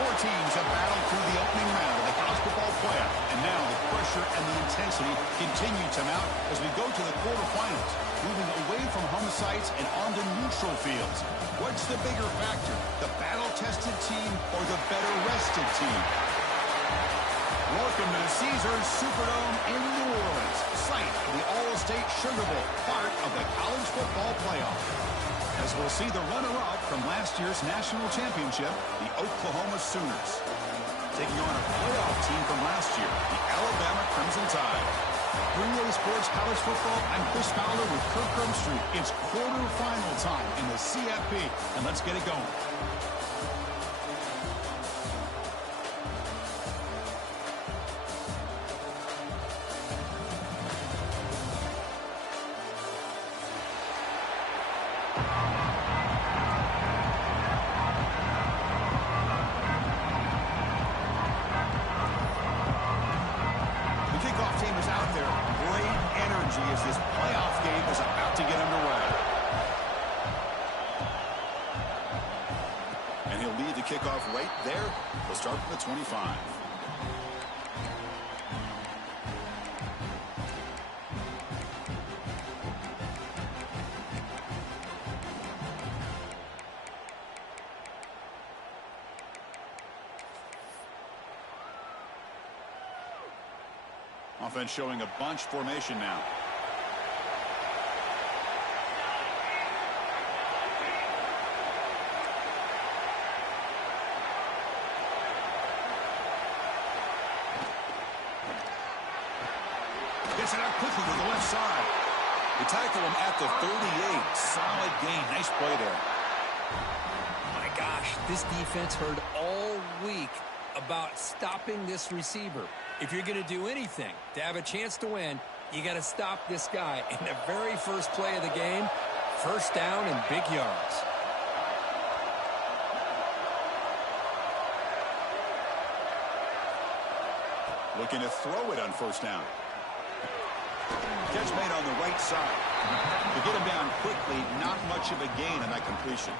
Four teams have battled through the opening round of the college football playoff, and now the pressure and the intensity continue to mount as we go to the quarterfinals, moving away from home sites and onto neutral fields. What's the bigger factor, the battle-tested team or the better-rested team? Welcome to the Caesars Superdome in New Orleans, site of the All-State Sugar Bowl, part of the college football playoff. As we'll see the runner-up from last year's national championship, the Oklahoma Sooners, taking on a playoff team from last year, the Alabama Crimson Tide. 3A Sports College Football, I'm Chris Fowler with Kirk Crumstreet. It's quarterfinal time in the CFP, and let's get it going. As this playoff game is about to get underway. And he'll lead the kickoff right there. He'll start from the 25. Offense showing a bunch formation now. Gets it out quickly to the left side. They tackle him at the 38. Solid gain. Nice play there. My gosh, this defense heard all week about stopping this receiver. If you're going to do anything to have a chance to win, you got to stop this guy. In the very first play of the game, first down and big yards. Looking to throw it on first down. Catch made on the right side. To get him down quickly, not much of a gain on that completion.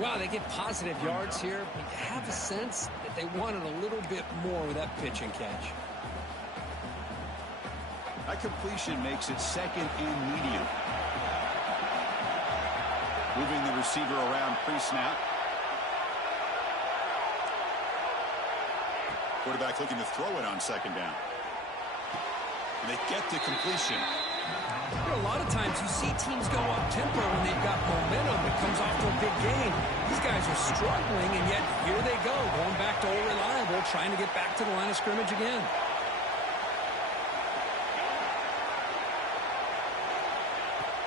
Wow, they get positive yards here, but you have a sense that they wanted a little bit more with that pitch and catch. That completion makes it second and medium. Moving the receiver around pre-snap. Quarterback looking to throw it on second down. And they get the completion. You know, a lot of times you see teams go up-tempo when they've got momentum. It comes off to a big gain. These guys are struggling, and yet here they go, going back to old reliable, trying to get back to the line of scrimmage again.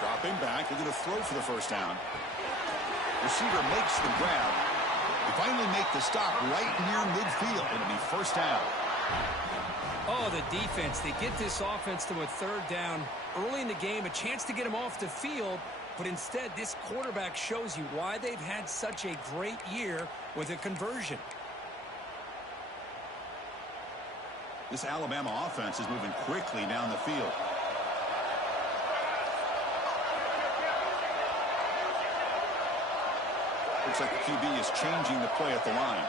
Dropping back, they're going to throw for the first down. Receiver makes the grab. They finally make the stop right near midfield. It'll be first down. Oh, the defense. They get this offense to a third down early in the game, a chance to get them off the field, but instead this quarterback shows you why they've had such a great year with a conversion. This Alabama offense is moving quickly down the field. Looks like the QB is changing the play at the line.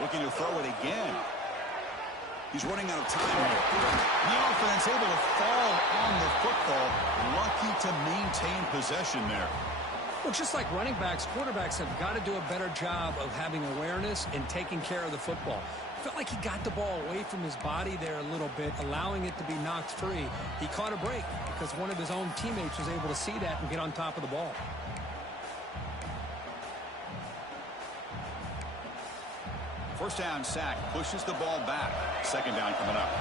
Looking to throw it again. He's running out of time here. The offense able to fall on the football. Lucky to maintain possession there. Well, just like running backs, quarterbacks have got to do a better job of having awareness and taking care of the football. Felt like he got the ball away from his body there a little bit, allowing it to be knocked free. He caught a break because one of his own teammates was able to see that and get on top of the ball. First down sack, pushes the ball back. Second down coming up.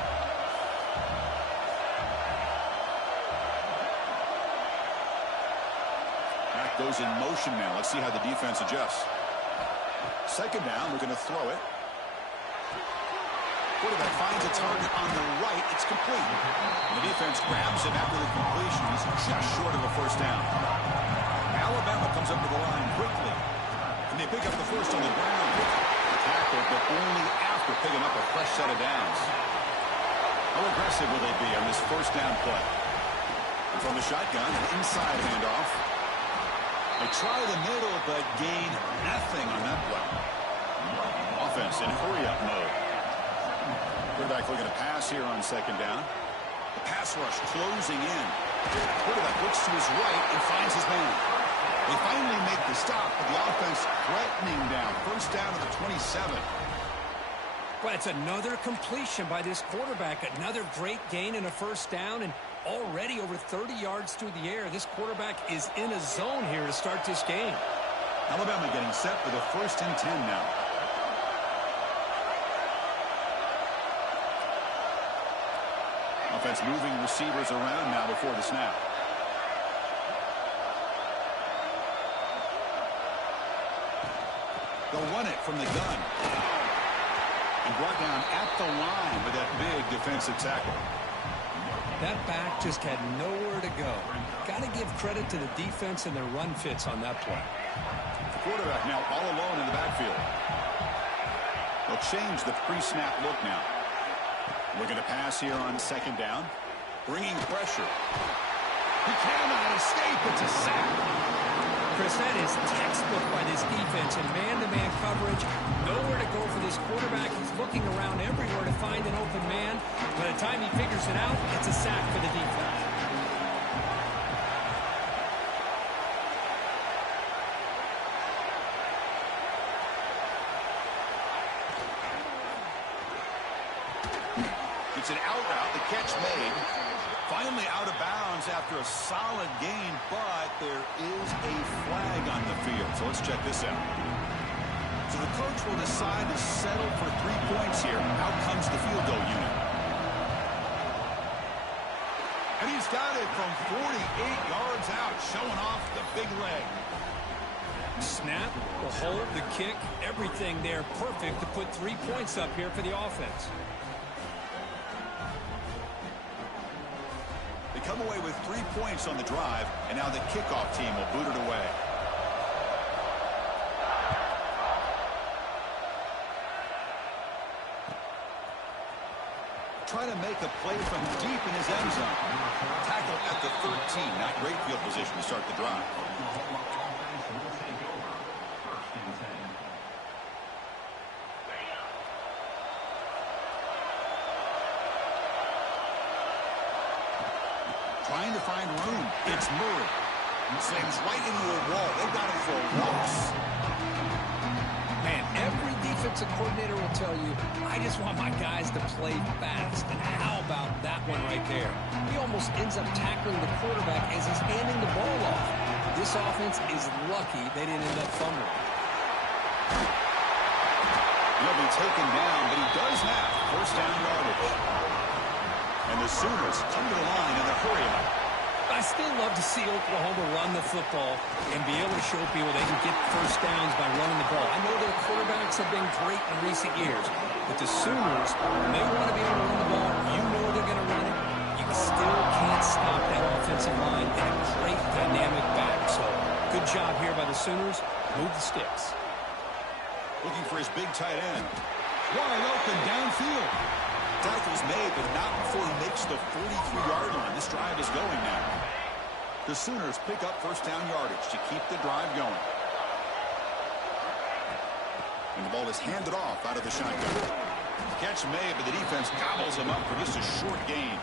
Back goes in motion now. Let's see how the defense adjusts. Second down, we're going to throw it. Quarterback finds a target on the right. It's complete. The defense grabs him after the completion. He's just short of a first down. Alabama comes up to the line quickly. And they pick up the first on the ground. Tackle, but only after picking up a fresh set of downs. How aggressive will they be on this first down play? And from the shotgun, an inside handoff. They try the middle, but gain nothing on that play. defense in hurry-up mode. Quarterback looking to pass here on second down. The pass rush closing in. Quarterback looks to his right and finds his man. They finally make the stop, but the offense threatening down. First down to the 27. Well, it's another completion by this quarterback. Another great gain and a first down, and already over 30 yards through the air. This quarterback is in a zone here to start this game. Alabama getting set for the 1st and 10 now. Offense moving receivers around now before the snap. They'll run it from the gun. And brought down at the line with that big defensive tackle. That back just had nowhere to go. Got to give credit to the defense and their run fits on that play. The quarterback now all alone in the backfield. They'll change the pre-snap look now. Looking to pass here on second down. Bringing pressure. He cannot escape. It's a sack. Chris, that is textbook by this defense in man-to-man coverage. Nowhere to go for this quarterback. He's looking around everywhere to find an open man. By the time he figures it out, it's a sack for the defense. It's an out route. The catch made. Finally out of bounds after a solid gain, but there is a flag on the field. So let's check this out. So the coach will decide to settle for 3 points here. Out comes the field goal unit. And he's got it from 48 yards out, showing off the big leg. Snap, the hold, the kick, everything there perfect to put 3 points up here for the offense. They come away with 3 points on the drive, and now the kickoff team will boot it away. Trying to make a play from deep in his end zone. Tackle at the 13. Not great field position to start the drive. Trying to find room. It's Murray. Slams right into a wall. They've got him for a loss. Man, every defensive coordinator will tell you, I just want my guys to play fast. And how about that one right there? He almost ends up tackling the quarterback as he's handing the ball off. This offense is lucky they didn't end up fumbling. He'll be taken down, but he does have first down yardage. And the Sooners come to the line in a hurry-up. I still love to see Oklahoma run the football and be able to show people they can get first downs by running the ball. I know their quarterbacks have been great in recent years, but the Sooners, when they want to be able to run the ball, you know they're going to run it. You still can't stop that offensive line and a great dynamic back. So good job here by the Sooners. Move the sticks. Looking for his big tight end. Wide open downfield. Tackle's made, but not before he makes the 43-yard line. This drive is going now. The Sooners pick up first down yardage to keep the drive going. And the ball is handed off out of the shotgun. Catch made, but the defense gobbles him up for just a short gain.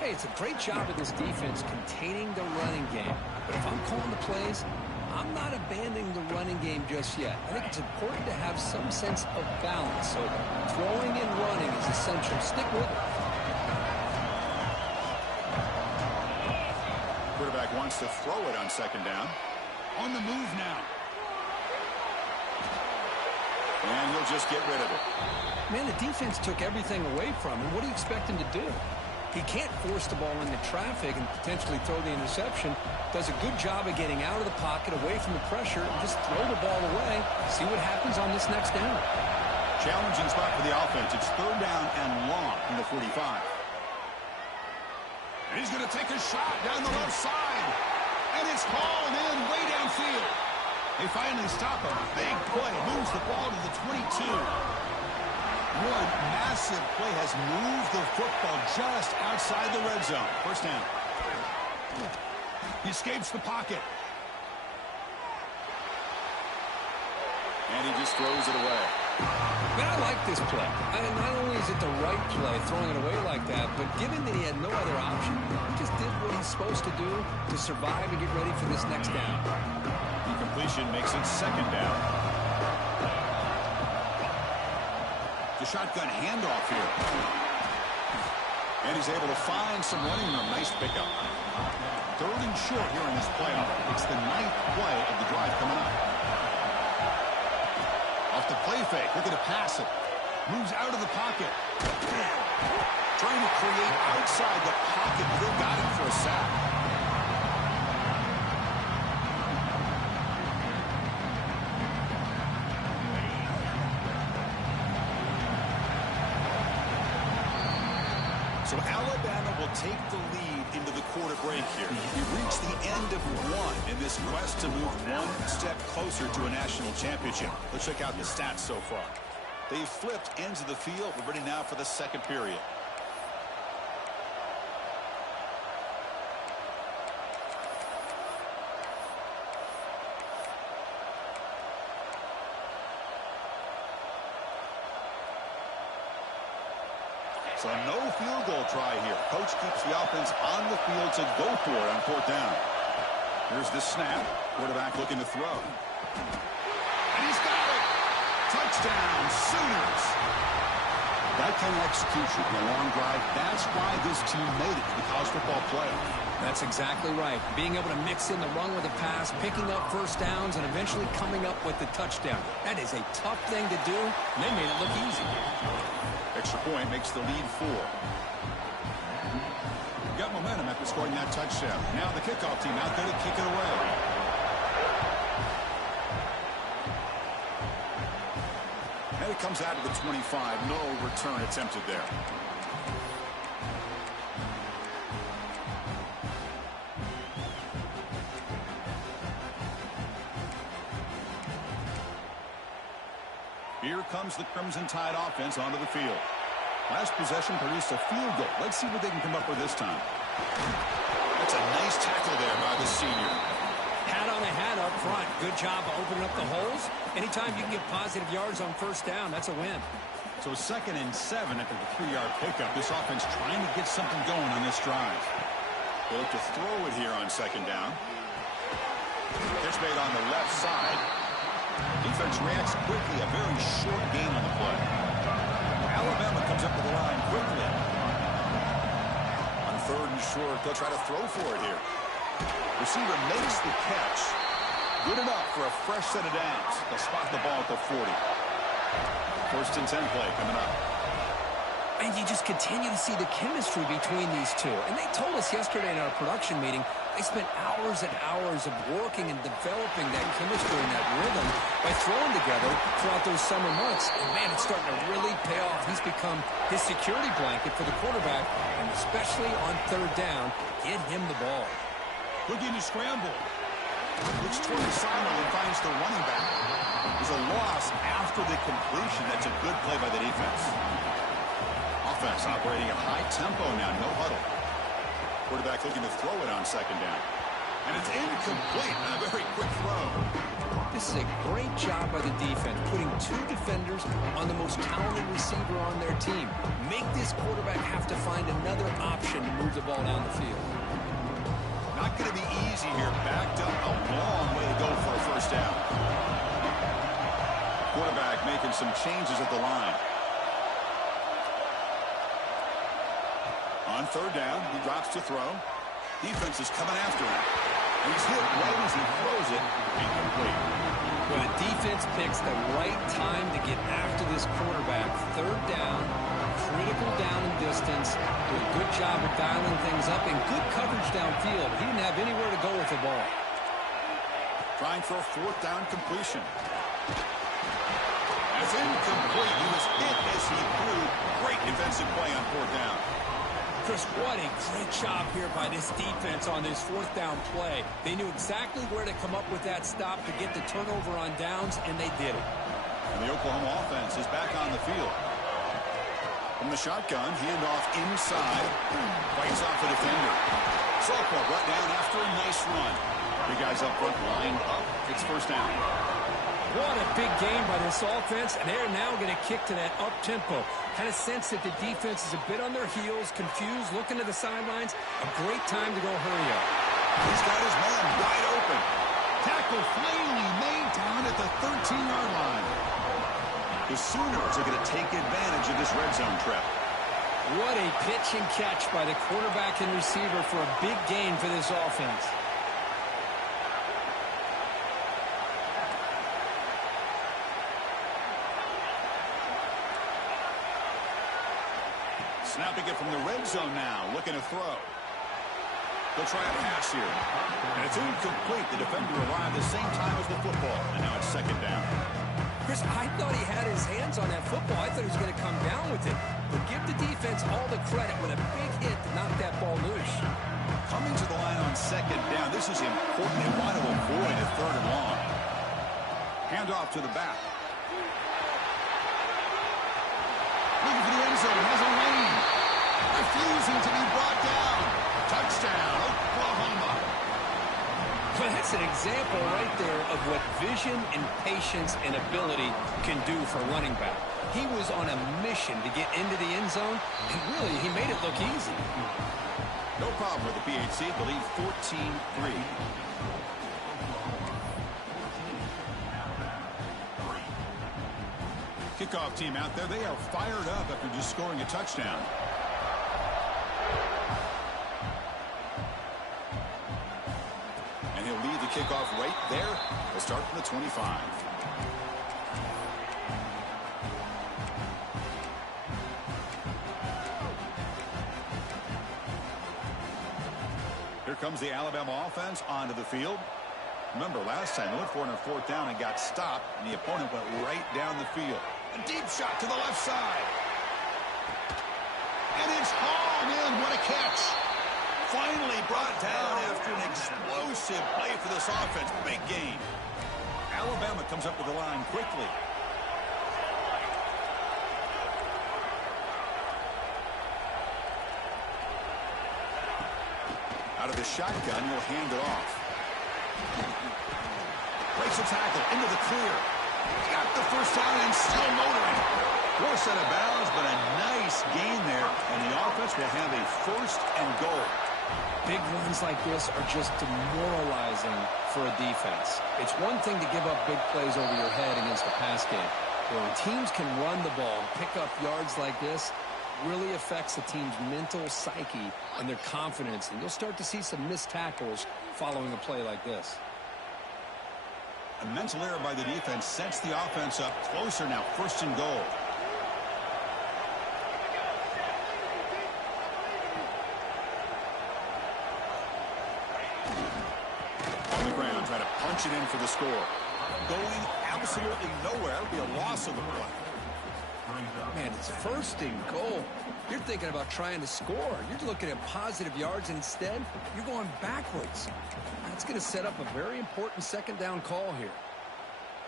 Hey, it's a great job of this defense containing the running game. But if I'm calling the plays, I'm not abandoning the running game just yet. I think it's important to have some sense of balance. So throwing and running is essential. Stick with it. Quarterback wants to throw it on second down. On the move now. And he'll just get rid of it. Man, the defense took everything away from him. What do you expect him to do? He can't force the ball into traffic and potentially throw the interception. Does a good job of getting out of the pocket, away from the pressure, and just throw the ball away. See what happens on this next down. Challenging spot for the offense. It's third down and long from the 45. And he's going to take a shot down the left side. And it's hauled in way downfield. They finally stop him. Big play. Moves the ball to the 22. One massive play has moved the football just outside the red zone. First down. He escapes the pocket. And he just throws it away. Man, I like this play. Not only is it the right play, throwing it away like that, but given that he had no other option, he just did what he's supposed to do to survive and get ready for this next down. The completion makes it second down. The shotgun handoff here. And he's able to find some running room. Nice pickup. Third and short here in this playoff. It's the 9th play of the drive coming up. Off the play fake, looking to pass it. Moves out of the pocket. Trying to create outside the pocket. Bill got him for a sack. So Alabama will take the lead into the quarter break here. We reach the end of one in this quest to move one step closer to a national championship. Let's check out the stats so far. They've flipped ends of the field. We're ready now for the second period. So no field goal try here. Coach keeps the offense on the field to go for it on fourth down. Here's the snap. Quarterback looking to throw. And he's got it. Touchdown, Sooners. That kind of execution in a long drive, that's why this team made it to the college football playoff. That's exactly right. Being able to mix in the run with the pass, picking up first downs, and eventually coming up with the touchdown. That is a tough thing to do, and they made it look easy. Extra point makes the lead 4. Got momentum after scoring that touchdown. Now the kickoff team out there to kick it away. And it comes out to the 25. No return attempted there. Here comes the Crimson Tide offense onto the field. Last possession produced a field goal. Let's see what they can come up with this time. That's a nice tackle there by the senior. Hat on the hat up front. Good job of opening up the holes. Anytime you can get positive yards on first down, that's a win. So 2nd and 7 after the 3-yard pickup. This offense trying to get something going on this drive. They'll look to throw it here on 2nd down. Pitch made on the left side. Defense reacts quickly. A very short gain on the play. Alabama comes up to the line quickly. On 3rd and short, they'll try to throw for it here. Receiver makes the catch. Good enough for a fresh set of downs. They'll spot the ball at the 40. 1st and 10 play coming up. And you just continue to see the chemistry between these two. And they told us yesterday in our production meeting, they spent hours and hours of working and developing that chemistry and that rhythm by throwing together throughout those summer months. And, man, it's starting to really pay off. He's become his security blanket for the quarterback, and especially on 3rd down, get him the ball. Looking to scramble. Looks toward Simon and finds the running back. There's a loss after the completion. That's a good play by the defense. Offense operating at high tempo now, no huddle. Quarterback looking to throw it on 2nd down. And it's incomplete. A very quick throw. This is a great job by the defense, putting 2 defenders on the most talented receiver on their team. Make this quarterback have to find another option to move the ball down the field. Not going to be easy here. Backed up a long way to go for a first down. Quarterback making some changes at the line. On 3rd down, he drops to throw. Defense is coming after him. And he's hit right as he throws it. Incomplete. Well, the defense picks the right time to get after this quarterback. 3rd down, critical down and distance. Do a good job of dialing things up and good coverage downfield. He didn't have anywhere to go with the ball. Trying for a 4th down completion. That's incomplete. He was hit as he threw. Great defensive play on 4th down. Chris, what a great job here by this defense on this 4th down play. They knew exactly where to come up with that stop to get the turnover on downs, and they did it. And the Oklahoma offense is back on the field. From the shotgun, handoff inside. Fights off the defender. Sophomore brought down after a nice run. Three guys up front, lined up. It's 1st down. What a big game by this offense, and they're now going to kick to that up-tempo. Kind of sense that the defense is a bit on their heels, confused, looking to the sidelines. A great time to go hurry up. He's got his man wide open. Tackle finally made down at the 13-yard line. The Sooners are going to take advantage of this red zone trap. What a pitch and catch by the quarterback and receiver for a big gain for this offense. Snapping it from the red zone now, looking to throw. They'll try a pass here. And it's incomplete. The defender arrived the same time as the football. And now it's second down. Chris, I thought he had his hands on that football. I thought he was going to come down with it. But give the defense all the credit with a big hit to knock that ball loose. Coming to the line on second down. This is important. They want to avoid a third and long. Handoff to the back. Looking for the end zone. Has a lane. Refusing to be brought down. Touchdown, Oklahoma. Well, that's an example right there of what vision and patience and ability can do for running back. He was on a mission to get into the end zone, and really, he made it look easy. No problem with the PHC. The lead 14-3. Kickoff team out there. They are fired up after just scoring a touchdown. And he'll lead the kickoff right there. We'll start from the 25. Here comes the Alabama offense onto the field. Remember, last time they went for it on fourth down and got stopped, and the opponent went right down the field. A deep shot to the left side. And it's hauled in. What a catch. Finally brought down after an explosive play for this offense. Big gain. Alabama comes up with the line quickly. Out of the shotgun, he'll hand it off. Breaks a tackle into the clear. Got the first down and still motoring. Poor set of bounds, but a nice gain there. And the offense will have a first and goal. Big runs like this are just demoralizing for a defense. It's one thing to give up big plays over your head against a pass game. But when teams can run the ball and pick up yards like this, really affects the team's mental psyche and their confidence. And you'll start to see some missed tackles following a play like this. A mental error by the defense sets the offense up closer now, first and goal. On the ground, try to punch it in for the score. Going absolutely nowhere. It'll be a loss of the play. Man, it's first and goal. You're thinking about trying to score. You're looking at positive yards, and instead, you're going backwards. That's going to set up a very important second down call here.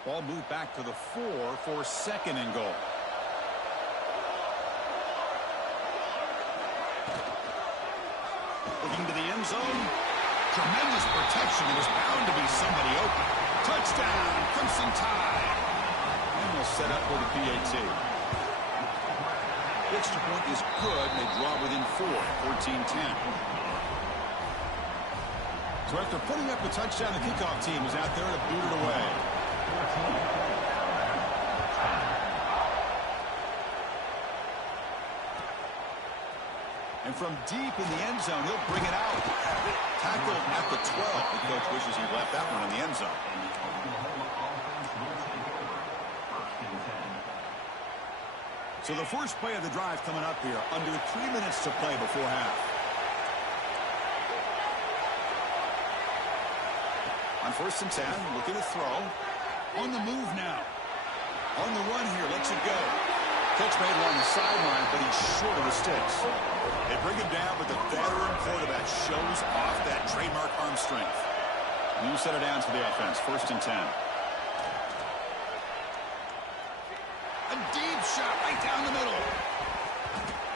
Ball moved back to the 4 for second and goal. Looking to the end zone. Tremendous protection. It was bound to be somebody open. Touchdown, Crimson Tide. And they'll set up for the PAT. Extra point is good, and they draw within 4, 14-10. So after putting up a touchdown, the kickoff team is out there to boot it away. And from deep in the end zone, he'll bring it out. Tackled at the 12. The coach wishes he left that one in the end zone. So the first play of the drive coming up here. Under 3 minutes to play before half. On first and 10, looking to throw. On the move now. On the run here, lets it go. Catch made along the sideline, but he's short of the sticks. They bring him down, but the veteran quarterback shows off that trademark arm strength. New set of downs for the offense, first and 10. A deep shot right down the middle.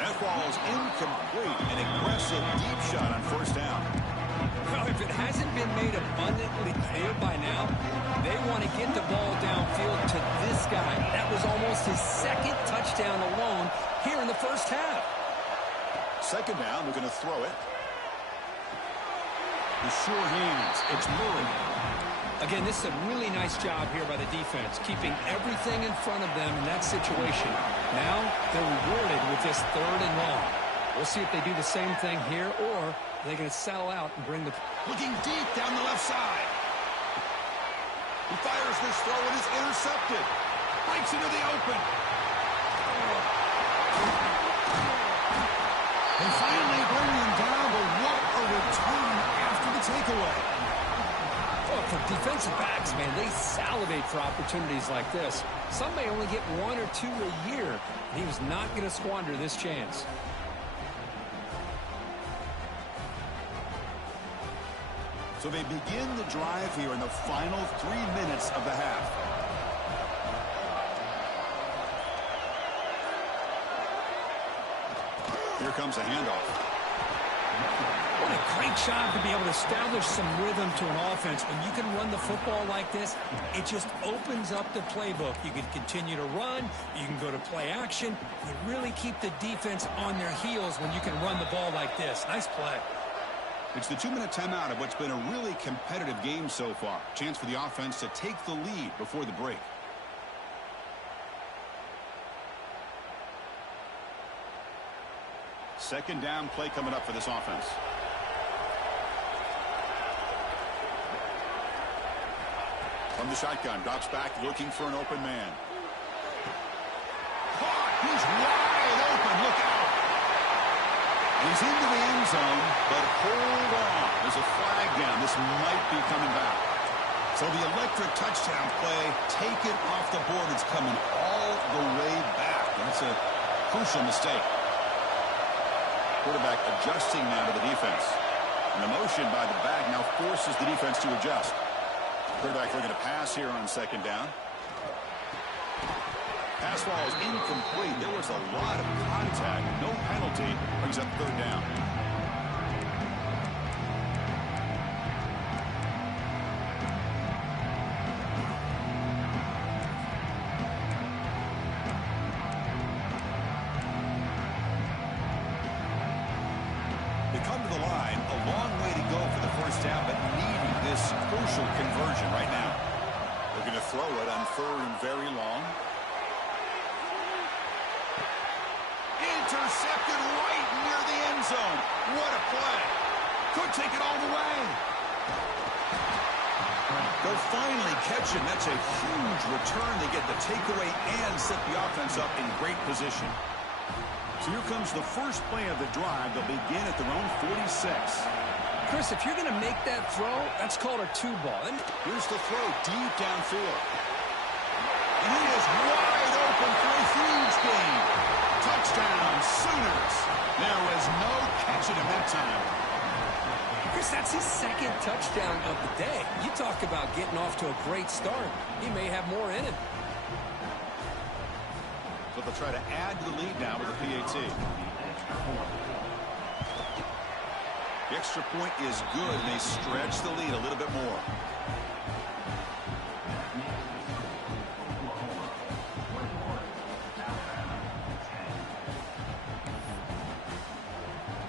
That ball is incomplete. An aggressive deep shot on first down. Well, if it hasn't been made abundantly clear by now, they want to get the ball downfield to this guy. That was almost his second touchdown alone here in the first half. Second down, they're going to throw it. The sure hands. It's Murray. Again, this is a really nice job here by the defense, keeping everything in front of them in that situation. Now they're rewarded with this 3rd and long. We'll see if they do the same thing here, or they're going to settle out and bring the... Looking deep down the left side. He fires this throw and is intercepted. Breaks into the open. They finally bring him down, but what a return after the takeaway. Well, for defensive backs, man, they salivate for opportunities like this. Some may only get 1 or 2 a year. He was not going to squander this chance. So they begin the drive here in the final 3 minutes of the half. Here comes a handoff. What a great job to be able to establish some rhythm to an offense. When you can run the football like this, it just opens up the playbook. You can continue to run. You can go to play action. You really keep the defense on their heels when you can run the ball like this. Nice play. It's the 2-minute timeout of what's been a really competitive game so far. Chance for the offense to take the lead before the break. Second down play coming up for this offense. From the shotgun, drops back, looking for an open man. Caught! He's wide open. Look out! He's into the end zone, but hold on. There's a flag down. This might be coming back. So the electric touchdown play taken off the board. It's coming all the way back. That's a crucial mistake. Quarterback adjusting now to the defense. And the motion by the back now forces the defense to adjust. Quarterback looking to pass here on second down. Pass ball is incomplete. There was a lot of contact. No penalty. Brings up third down. They come to the line. A long way to go for the first down, but needing this crucial conversion right now. They're going to throw it on 3rd and very long. Intercepted right near the end zone. What a play. Could take it all the way. They'll finally catch him. That's a huge return. They get the takeaway and set the offense up in great position. So here comes the first play of the drive. They'll begin at their own 46. Chris, if you're going to make that throw, that's called a 2-ball. Here's the throw deep downfield. And he is wide open for a huge gain. Touchdown, Sooners. There was no catching him that time. Chris, that's his second touchdown of the day. You talk about getting off to a great start. He may have more in him. So they'll try to add to the lead now with a PAT. The extra point is good, and they stretch the lead a little bit more.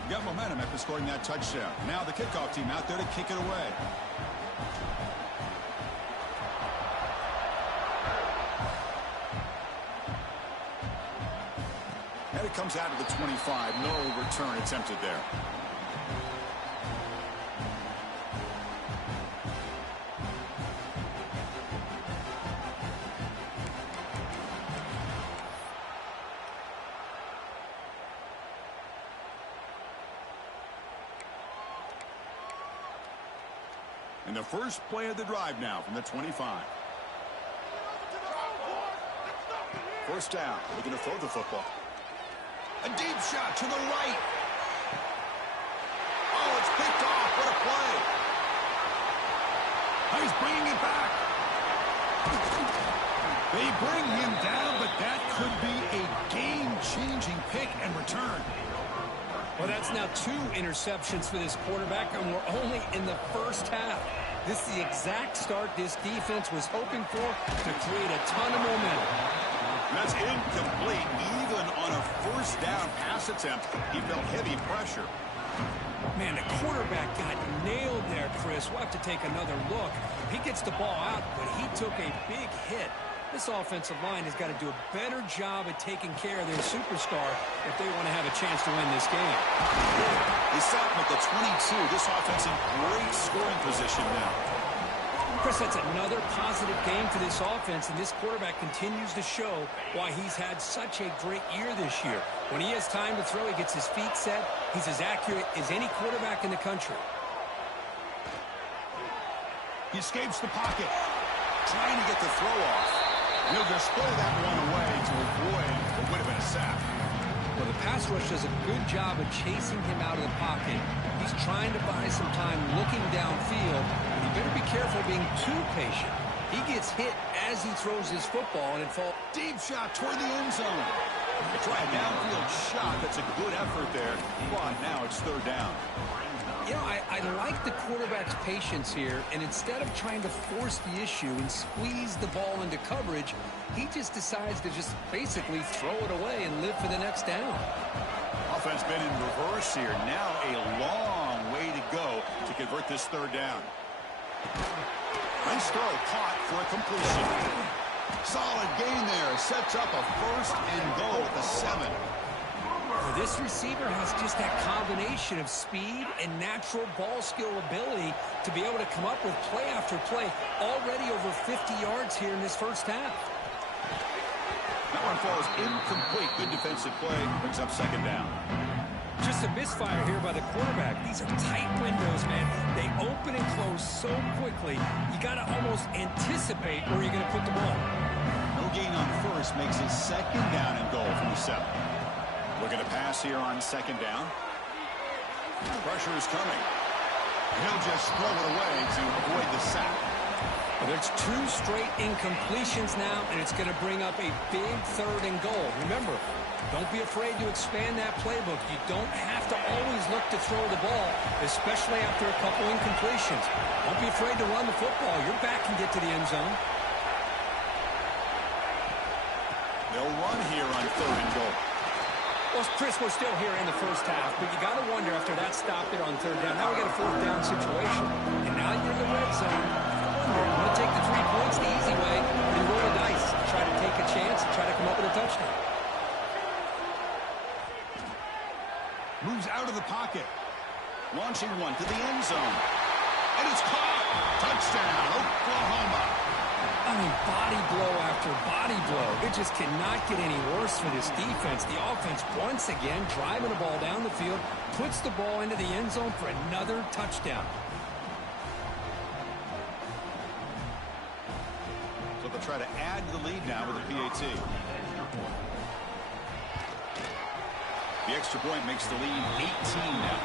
Got momentum after scoring that touchdown. Now the kickoff team out there to kick it away. And it comes out of the 25. No return attempted there. And the first play of the drive now from the 25. First down. Looking to throw the football. A deep shot to the right. Oh, it's picked off. What a play. Oh, he's bringing it back. They bring him down, but that could be a game-changing pick and return. Well, that's now 2 interceptions for this quarterback, and we're only in the first half. This is the exact start this defense was hoping for to create a ton of momentum. That's incomplete. Even on a first down pass attempt, he felt heavy pressure. Man, the quarterback got nailed there, Chris. We'll have to take another look. He gets the ball out, but he took a big hit. This offensive line has got to do a better job at taking care of their superstar if they want to have a chance to win this game. They stop him at the 22. This offense in great scoring position now. Chris, that's another positive game for this offense, and this quarterback continues to show why he's had such a great year this year. When he has time to throw, he gets his feet set. He's as accurate as any quarterback in the country. He escapes the pocket, trying to get the throw off. He'll just throw that one away to avoid what would have been a sack. Well, the pass rush does a good job of chasing him out of the pocket. He's trying to buy some time looking downfield, and you better be careful being too patient. He gets hit as he throws his football, and it falls. Deep shot toward the end zone. They try a downfield shot. That's a good effort there. But now it's third down. You know, I like the quarterback's patience here, and instead of trying to force the issue and squeeze the ball into coverage, he just decides to just basically throw it away and live for the next down. Offense been in reverse here. Now a long way to go to convert this third down. Nice throw, caught for a completion. Solid gain there. Sets up a first and goal at the 7. This receiver has just that combination of speed and natural ball skill ability to be able to come up with play after play. Already over 50 yards here in this first half. That one falls incomplete. Good defensive play. Brings up second down. Just a misfire here by the quarterback. These are tight windows, man. They open and close so quickly. You got to almost anticipate where you're going to put the ball. No gain on first makes it second down and goal from the 7. Looking to pass here on second down. Pressure is coming. He'll just throw it away to avoid the sack. Well, there's 2 straight incompletions now, and it's going to bring up a big third and goal. Remember, don't be afraid to expand that playbook. You don't have to always look to throw the ball, especially after a couple incompletions. Don't be afraid to run the football. Your back can get to the end zone. They'll run here on third and goal. Well, Chris, we're still here in the first half, but you got to wonder after that stop there on third down. Now we got a fourth down situation, and now you're in the red zone. You want to take the 3 points the easy way and roll the dice. Try to take a chance and try to come up with a touchdown. Moves out of the pocket. Launching one to the end zone. And it's caught. Touchdown, Oklahoma. I mean, body blow after body blow. It just cannot get any worse for this defense. The offense, once again, driving the ball down the field, puts the ball into the end zone for another touchdown. So they'll try to add to the lead now with a PAT. The extra point makes the lead 18 now.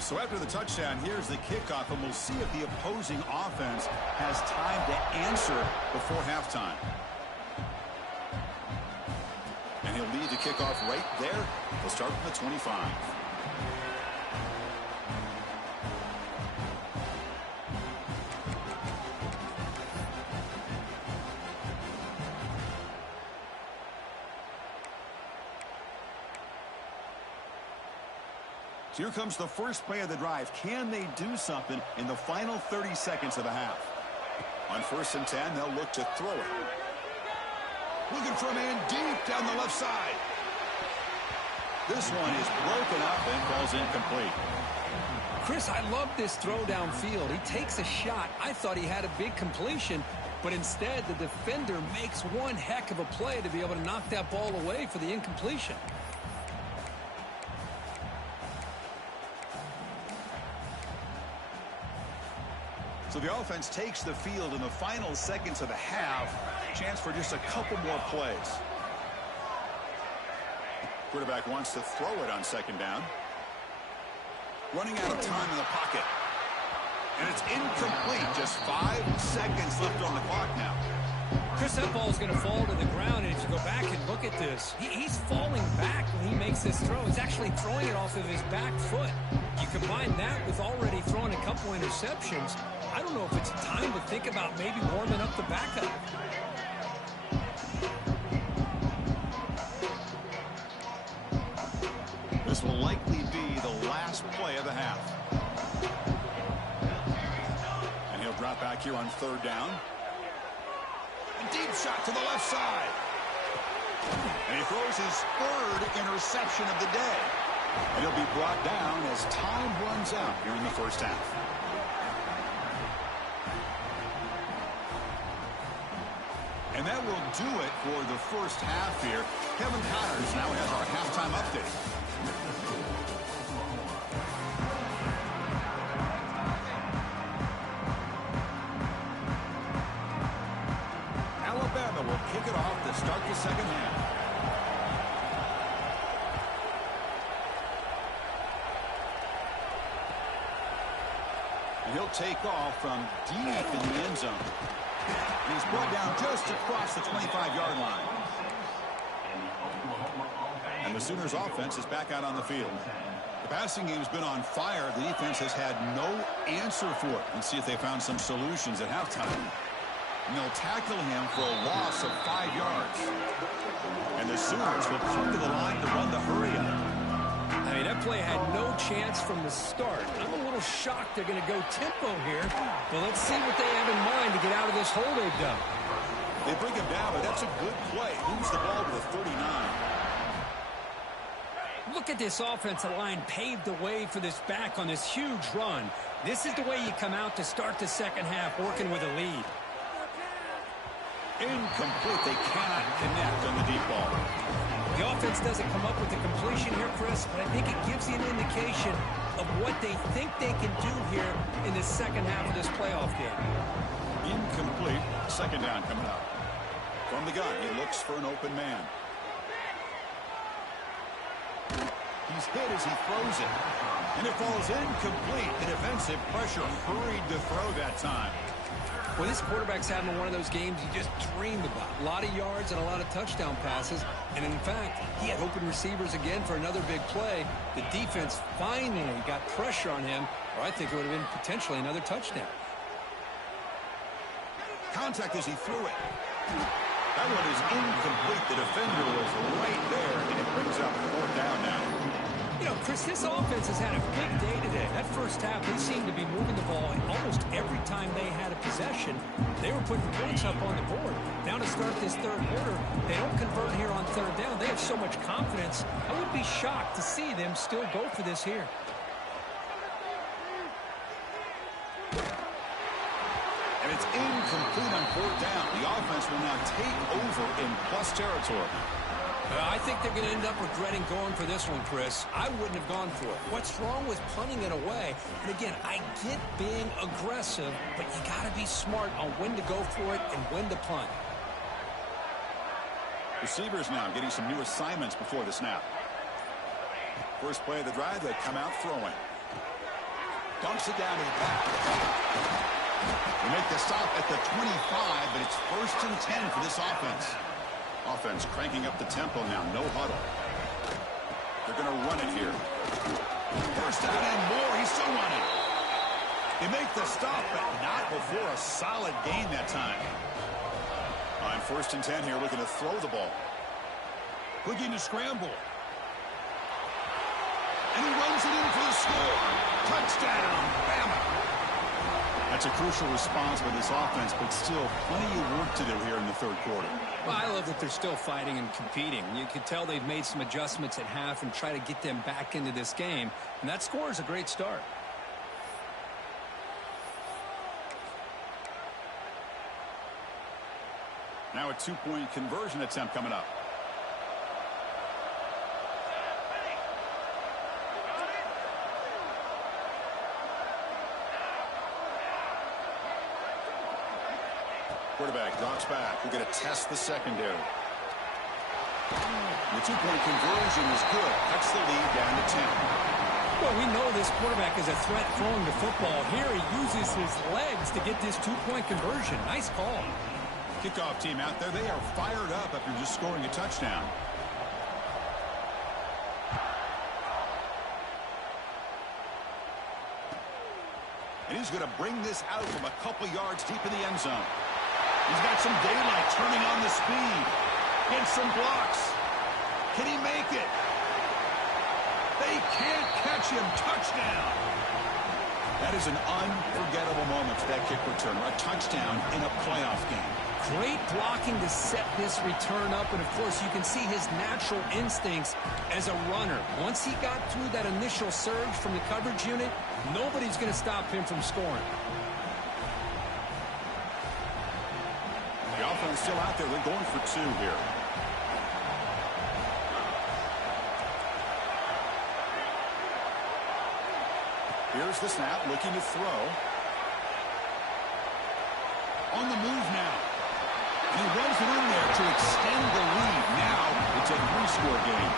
So after the touchdown, here's the kickoff, and we'll see if the opposing offense has time to answer before halftime. And he'll lead the kickoff right there. He'll start from the 25. So here comes the first play of the drive. Can they do something in the final 30 seconds of the half? On 1st and 10, they'll look to throw it. Looking for a man deep down the left side. This one is broken up and falls incomplete. Chris, I love this throw downfield. He takes a shot. I thought he had a big completion, but instead the defender makes one heck of a play to be able to knock that ball away for the incompletion. So the offense takes the field in the final seconds of the half. Chance for just a couple more plays. Quarterback wants to throw it on second down. Running out of time in the pocket. And it's incomplete. Just 5 seconds left on the clock now. Chris, that ball is going to fall to the ground, and if you go back and look at this, he's falling back when he makes this throw. He's actually throwing it off of his back foot. You combine that with already throwing a couple interceptions, I don't know if it's time to think about maybe warming up the backup. This will likely be the last play of the half. And he'll drop back here on 3rd down. A deep shot to the left side. And he throws his 3rd interception of the day. And he'll be brought down as time runs out here in the first half. And that will do it for the first half here. Kevin Connors now has our halftime update. Alabama will kick it off to start the second half. And he'll take off from deep in the end zone. And he's brought down just across the 25-yard line. And the Sooners offense is back out on the field. The passing game's been on fire. The defense has had no answer for it. Let's see if they found some solutions at halftime. And they'll tackle him for a loss of 5 yards. And the Sooners will come to the line to run the hurry up. I mean, that play had no chance from the start. I'm a little shocked they're going to go tempo here. But let's see what they have in mind to get out of this hole they've done. They bring him down, but that's a good play. Moves the ball to the 39. Look at this offensive line paved the way for this back on this huge run. This is the way you come out to start the second half, working with a lead. Incomplete. They cannot connect on the deep ball. The offense doesn't come up with the completion here, Chris, but I think it gives you an indication of what they think they can do here in the second half of this playoff game. Incomplete. Second down coming up. From the gun, he looks for an open man. He's hit as he throws it. And it falls incomplete. The defensive pressure hurried to throw that time. Well, this quarterback's having one of those games you just dreamed about. A lot of yards and a lot of touchdown passes. And in fact, he had open receivers again for another big play. The defense finally got pressure on him, or I think it would have been potentially another touchdown. Contact as he threw it. That one is incomplete. The defender was right there, and it brings up 4th down now. You know, Chris, this offense has had a big day today. That first half, they seemed to be moving the ball, and almost every time they had a possession, they were putting points up on the board. Now to start this 3rd quarter, they don't convert here on 3rd down. They have so much confidence. I would be shocked to see them still go for this here. And it's incomplete on 4th down. The offense will now take over in plus territory. I think they're going to end up regretting going for this one, Chris. I wouldn't have gone for it. What's wrong with punting it away? And again, I get being aggressive, but you got to be smart on when to go for it and when to punt. Receivers now getting some new assignments before the snap. First play of the drive, they come out throwing. Dumps it down to the back. They make the stop at the 25, but it's 1st and 10 for this offense. Offense cranking up the tempo now. No huddle. They're going to run it here. First down and more. He's still running. They make the stop, but not before a solid gain that time. On 1st and 10 here, looking to throw the ball. Looking to scramble. And he runs it in for the score. Touchdown, Bama. That's a crucial response by this offense, but still plenty of work to do here in the 3rd quarter. Well, I love that they're still fighting and competing. You can tell they've made some adjustments at half and try to get them back into this game. And that score is a great start. Now a 2-point conversion attempt coming up. Quarterback drops back. We're going to test the secondary. The 2-point conversion is good. Cuts the lead down to 10. Well, we know this quarterback is a threat throwing the football. Here he uses his legs to get this two-point conversion. Nice call. Kickoff team out there, they are fired up after just scoring a touchdown. And he's going to bring this out from a couple yards deep in the end zone. He's got some daylight, turning on the speed. Gets some blocks. Can he make it? They can't catch him. Touchdown. That is an unforgettable moment for that kick return. A touchdown in a playoff game. Great blocking to set this return up. And, of course, you can see his natural instincts as a runner. Once he got through that initial surge from the coverage unit, nobody's going to stop him from scoring. The offense still out there. They're going for two here. Here's the snap, looking to throw. On the move now. And he runs it in there to extend the lead. Now it's a three-score game.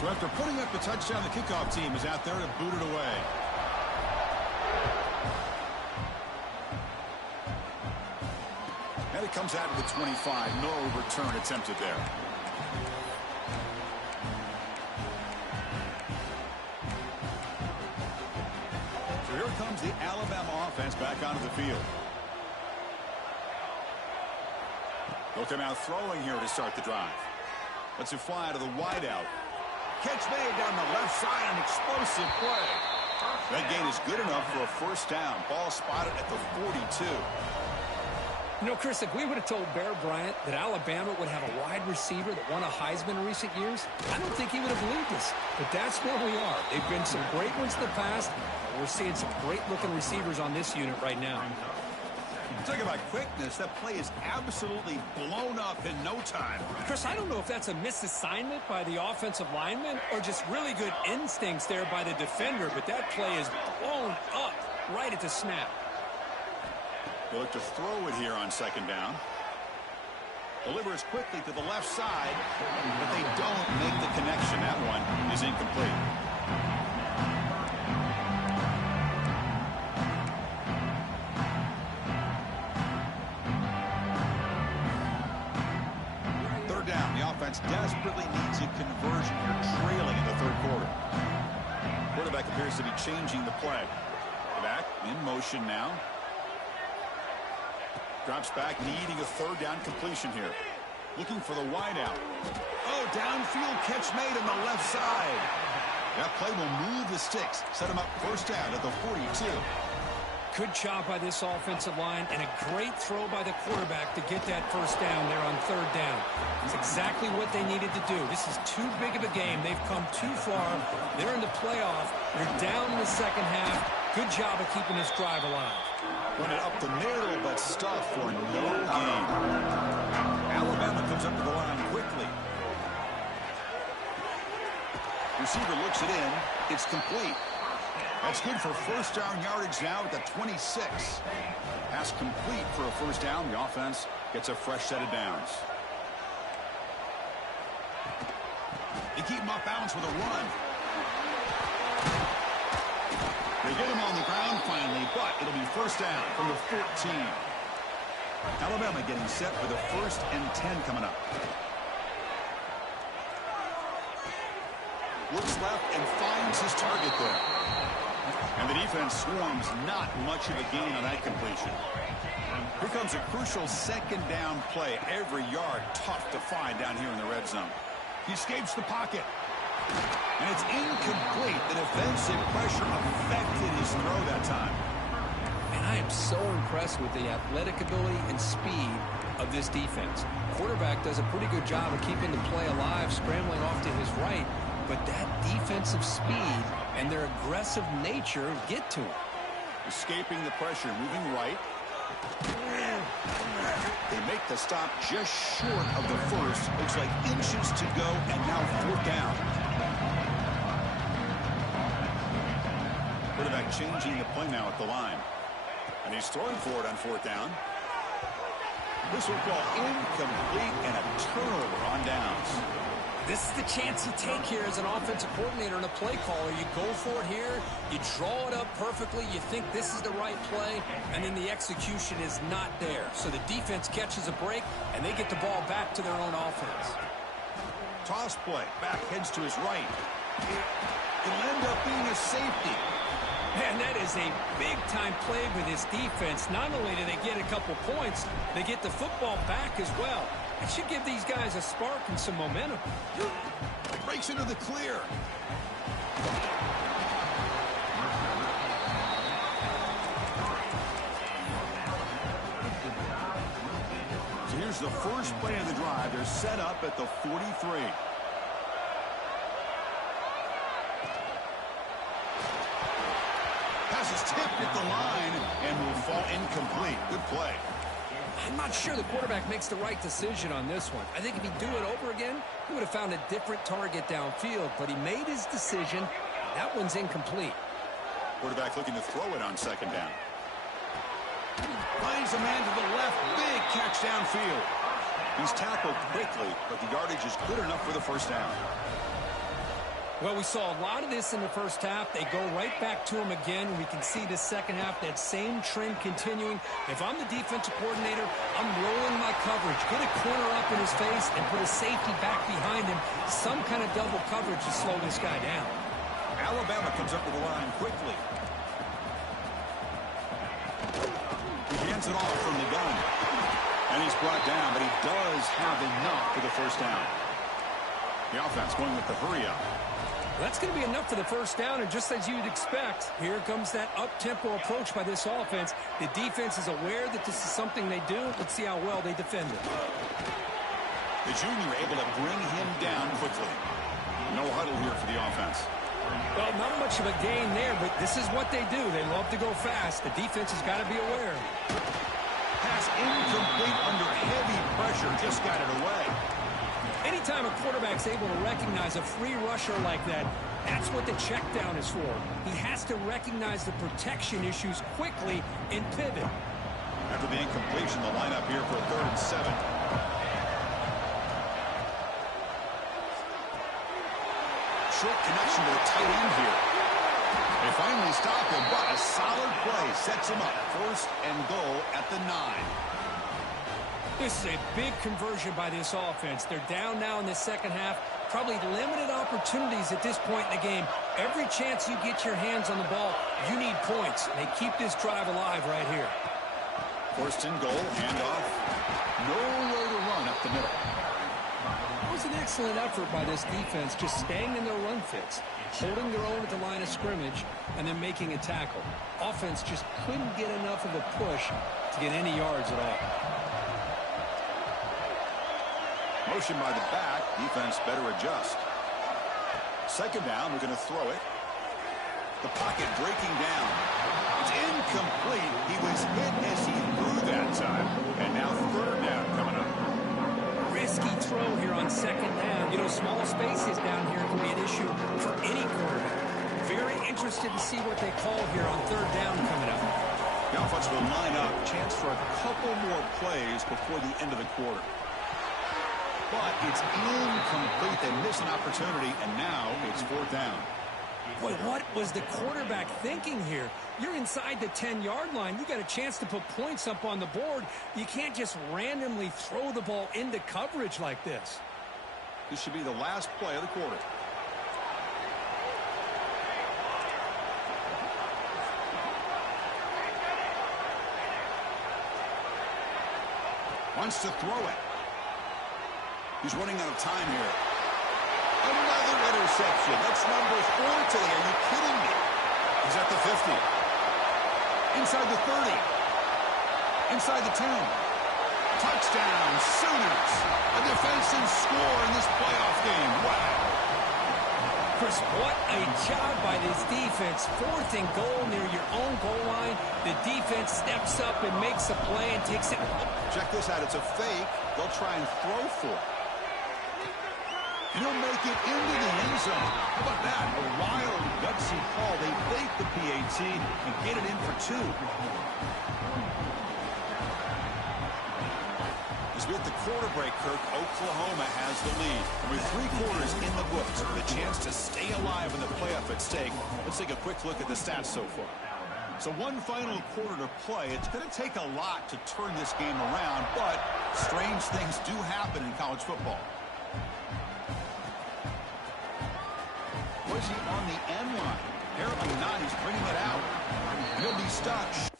So after putting up the touchdown, the kickoff team is out there to boot it away. And it comes out to the 25. No return attempted there. So here comes the Alabama offense back onto the field. They'll come out throwing here to start the drive. Let's it fly to the wideout. Catch made down the left side, an explosive play. That gain is good enough for a first down. Ball spotted at the 42. You know, Chris, if we would have told Bear Bryant that Alabama would have a wide receiver that won a Heisman in recent years, I don't think he would have believed us. But that's where we are. They've been some great ones in the past. We're seeing some great-looking receivers on this unit right now. Talk about quickness. That play is absolutely blown up in no time. Chris, I don't know if that's a misassignment by the offensive lineman or just really good instincts there by the defender, but that play is blown up right at the snap. They look to throw it here on second down. Delivers quickly to the left side, but they don't make the connection. That one is incomplete. Third down. The offense desperately needs a conversion here, trailing in the third quarter. Quarterback appears to be changing the play. Back in motion now. Drops back, needing a third down completion here. Looking for the wideout. Oh, downfield catch made on the left side. That play will move the sticks. Set him up first down at the 42. Good job by this offensive line and a great throw by the quarterback to get that first down there on third down. It's exactly what they needed to do. This is too big of a game. They've come too far. They're in the playoff. They're down in the second half. Good job of keeping this drive alive. Run it up the middle, but stuffed for no gain. Alabama comes up to the line quickly. Receiver looks it in. It's complete. That's good for first down yardage now at the 26. Pass complete for a first down. The offense gets a fresh set of downs. They keep him off balance with a run. They get him on the ground finally, but it'll be first down from the 14. Alabama getting set for the 1st and 10 coming up. Looks left and finds his target there. And the defense swarms, not much of a gain on that completion. Here comes a crucial second down play. Every yard tough to find down here in the red zone. He escapes the pocket. And it's incomplete. The defensive pressure affected his throw that time. And I am so impressed with the athletic ability and speed of this defense. Quarterback does a pretty good job of keeping the play alive, scrambling off to his right. But that defensive speed and their aggressive nature get to him. Escaping the pressure, moving right. They make the stop just short of the first. Looks like inches to go, and now fourth down. Quarterback changing the play now at the line. And he's throwing for it on fourth down. This will fall incomplete and a turnover on downs. This is the chance you take here as an offensive coordinator and a play caller. You go for it here, you draw it up perfectly, you think this is the right play, and then the execution is not there. So the defense catches a break, and they get the ball back to their own offense. Toss play. Back heads to his right. It'll end up being a safety. Man, that is a big-time play for this defense. Not only do they get a couple points, they get the football back as well. It should give these guys a spark and some momentum. Breaks into the clear. So here's the first play of the drive. They're set up at the 43. Pass is tipped at the line and will fall incomplete. Good play. I'm not sure the quarterback makes the right decision on this one. I think if he'd do it over again, he would have found a different target downfield, but he made his decision. That one's incomplete. Quarterback looking to throw it on second down. Finds a man to the left. Big catch downfield. He's tackled quickly, but the yardage is good enough for the first down. Well, we saw a lot of this in the first half. They go right back to him again. We can see the second half, that same trend continuing. If I'm the defensive coordinator, I'm rolling my coverage. Get a corner up in his face and put a safety back behind him. Some kind of double coverage to slow this guy down. Alabama comes up to the line quickly. He hands it off from the gun. And he's brought down, but he does have enough for the first down. The offense going with the hurry-up. That's going to be enough for the first down, and just as you'd expect, here comes that up-tempo approach by this offense. The defense is aware that this is something they do. Let's see how well they defend it. The junior able to bring him down quickly. No huddle here for the offense. Well, not much of a gain there, but this is what they do. They love to go fast. The defense has got to be aware. Pass incomplete under heavy pressure. Just got it away. Anytime a quarterback's able to recognize a free rusher like that, that's what the check down is for. He has to recognize the protection issues quickly and pivot. After the incompletion, the lineup here for 3rd and 7. Short connection to the tight end here. They finally stop him, but a solid play sets him up. 1st and goal at the 9. This is a big conversion by this offense. They're down now in the second half. Probably limited opportunities at this point in the game. Every chance you get your hands on the ball, you need points. They keep this drive alive right here. 1st and goal, handoff. Nowhere to run up the middle. It was an excellent effort by this defense, just staying in their run fits, holding their own at the line of scrimmage, and then making a tackle. Offense just couldn't get enough of a push to get any yards at all. Motion by the back. Defense better adjust. 2nd down. We're going to throw it. The pocket breaking down. It's incomplete. He was hit as he threw that time. And now 3rd down coming up. Risky throw here on 2nd down. You know, small spaces down here can be an issue for any quarterback. Very interested to see what they call here on 3rd down coming up. The offense will line up. Chance for a couple more plays before the end of the quarter. But it's incomplete. They miss an opportunity, and now it's 4th down. Boy, what was the quarterback thinking here? You're inside the 10-yard line. You got a chance to put points up on the board. You can't just randomly throw the ball into coverage like this. This should be the last play of the quarter. Wants to throw it. He's running out of time here. Another interception. That's number 4 today. Are you kidding me? He's at the 50. Inside the 30. Inside the 10. Touchdown, Sooners. A defensive score in this playoff game. Wow. Chris, what a job by this defense. 4th and goal near your own goal line. The defense steps up and makes a play and takes it. Check this out. It's a fake. They'll try and throw for it. He'll make it into the end zone. How about that? A wild, gutsy call. They bait the PAT and get it in for 2. As we hit the quarter break, Kirk, Oklahoma has the lead. And with 3 quarters in the books, the chance to stay alive in the playoff at stake. Let's take a quick look at the stats so far. So one final quarter to play. It's going to take a lot to turn this game around, but strange things do happen in college football. Was he on the end line? Apparently not. He's bringing it out. He'll be stuck.